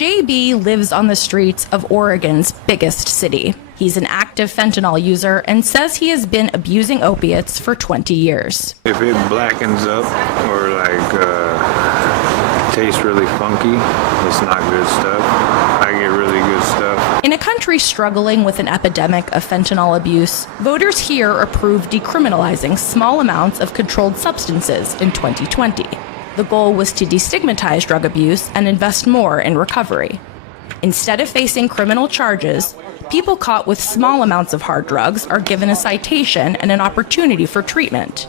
JB lives on the streets of Oregon's biggest city. He's an active fentanyl user and says he has been abusing opiates for 20 years. If it blackens up or tastes really funky, it's not good stuff. I get really good stuff. In a country struggling with an epidemic of fentanyl abuse, voters here approved decriminalizing small amounts of controlled substances in 2020. The goal was to destigmatize drug abuse and invest more in recovery. Instead of facing criminal charges, people caught with small amounts of hard drugs are given a citation and an opportunity for treatment.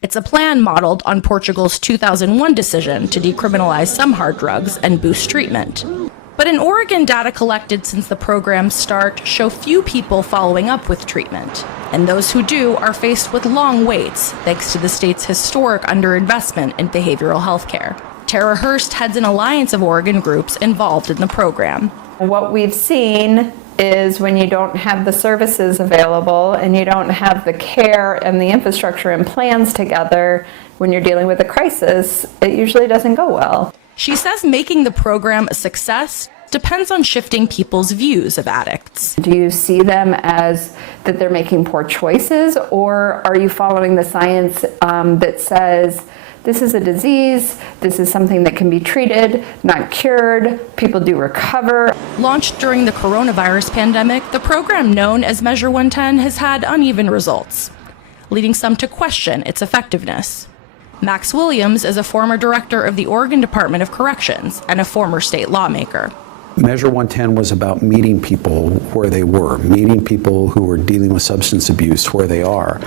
It's a plan modeled on Portugal's 2001 decision to decriminalize some hard drugs and boost treatment. But in Oregon, data collected since the program's start show few people following up with treatment, and those who do are faced with long waits thanks to the state's historic underinvestment in behavioral health care. Tara Hurst heads an alliance of Oregon groups involved in the program. What we've seen is when you don't have the services available and you don't have the care and the infrastructure and plans together when you're dealing with a crisis, it usually doesn't go well. She says making the program a success depends on shifting people's views of addicts. Do you see them as that they're making poor choices, or are you following the science that says this is a disease, this is something that can be treated, not cured, people do recover? Launched during the coronavirus pandemic, the program known as Measure 110 has had uneven results, leading some to question its effectiveness. Max Williams is a former director of the Oregon Department of Corrections and a former state lawmaker. Measure 110 was about meeting people where they were, meeting people who were dealing with substance abuse where they are.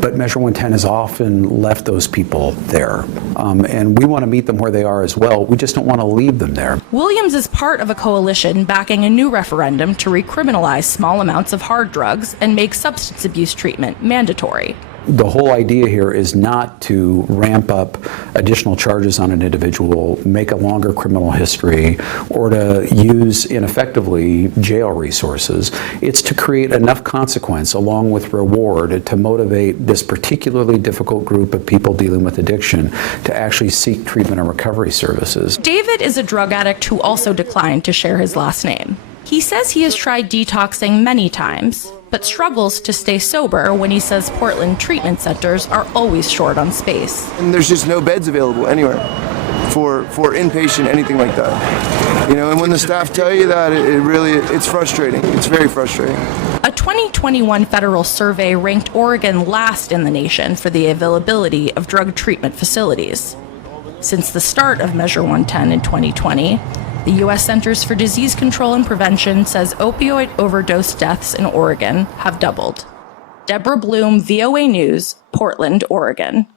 But Measure 110 has often left those people there. And we want to meet them where they are as well. We just don't want to leave them there. Williams is part of a coalition backing a new referendum to recriminalize small amounts of hard drugs and make substance abuse treatment mandatory. The whole idea here is not to ramp up additional charges on an individual, make a longer criminal history, or to use ineffectively jail resources. It's to create enough consequence along with reward to motivate this particularly difficult group of people dealing with addiction to actually seek treatment and recovery services. David is a drug addict who also declined to share his last name. He says he has tried detoxing many times, but struggles to stay sober when he says Portland treatment centers are always short on space. And there's just no beds available anywhere for inpatient, anything like that. You know, and when the staff tell you that, it's frustrating. It's very frustrating. A 2021 federal survey ranked Oregon last in the nation for the availability of drug treatment facilities. Since the start of Measure 110 in 2020, the U.S. Centers for Disease Control and Prevention says opioid overdose deaths in Oregon have doubled. Deborah Bloom, VOA News, Portland, Oregon.